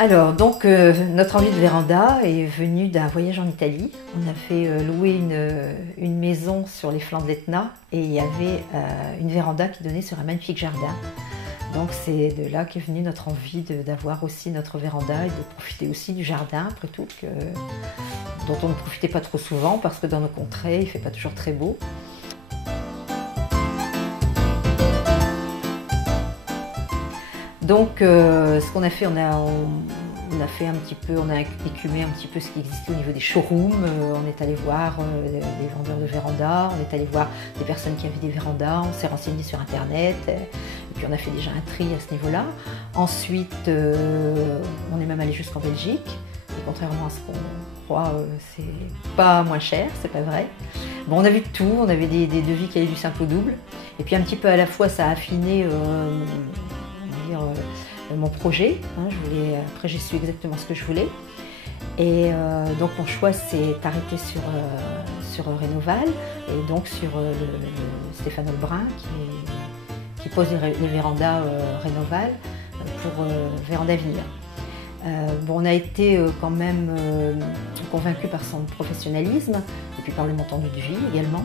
Alors, donc, notre envie de véranda est venue d'un voyage en Italie. On a fait louer une maison sur les flancs de l'Etna et il y avait une véranda qui donnait sur un magnifique jardin. Donc, c'est de là qu'est venue notre envie d'avoir aussi notre véranda et de profiter aussi du jardin, après tout, dont on ne profitait pas trop souvent parce que dans nos contrées, il ne fait pas toujours très beau. Donc, ce qu'on a fait, on a fait un petit peu, on a écumé un petit peu ce qui existait au niveau des showrooms. On est allé voir les vendeurs de vérandas, on est allé voir des personnes qui avaient des vérandas, on s'est renseigné sur internet, et puis on a fait déjà un tri à ce niveau-là. Ensuite, on est même allé jusqu'en Belgique, et contrairement à ce qu'on croit, c'est pas moins cher, c'est pas vrai. Bon, on a vu de tout, on avait des devis qui allaient du simple au double, et puis un petit peu à la fois ça a affiné mon projet. Après j'ai su exactement ce que je voulais. Et donc mon choix s'est arrêté sur Rénoval et donc sur Stéphane Olbrun qui pose les vérandas Rénoval pour Véranda Avenir. On a été quand même convaincus par son professionnalisme et puis par le montant du devis également.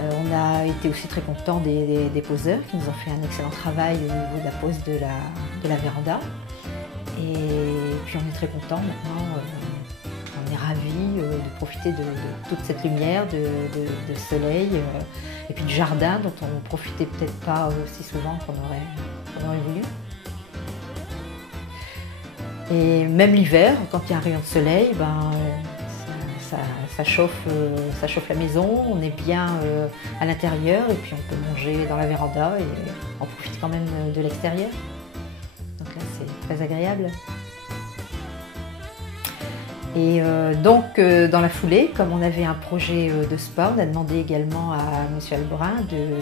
On a été aussi très contents des poseurs qui nous ont fait un excellent travail au niveau de la pose de la véranda. Et puis on est très contents maintenant, on est ravis de profiter de toute cette lumière, de soleil et puis du jardin dont on ne profitait peut-être pas aussi souvent qu'on aurait voulu. Et même l'hiver, quand il y a un rayon de soleil, ça chauffe la maison, on est bien à l'intérieur et puis on peut manger dans la véranda et on profite quand même de l'extérieur. Donc là c'est très agréable. Et donc dans la foulée, comme on avait un projet de spa, on a demandé également à M. Olbrun de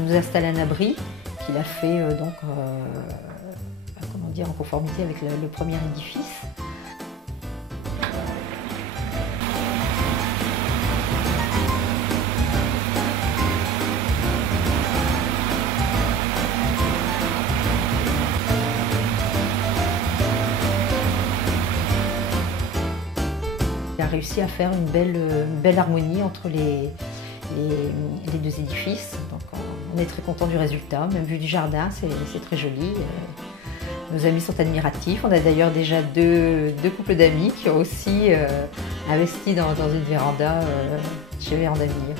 nous installer un abri qu'il a fait en conformité avec le premier édifice. Il a réussi à faire une belle harmonie entre les deux édifices. Donc on est très content du résultat, même vu du jardin, c'est très joli. Nos amis sont admiratifs. On a d'ailleurs déjà deux couples d'amis qui ont aussi investi dans une véranda chez Véranda Avenir.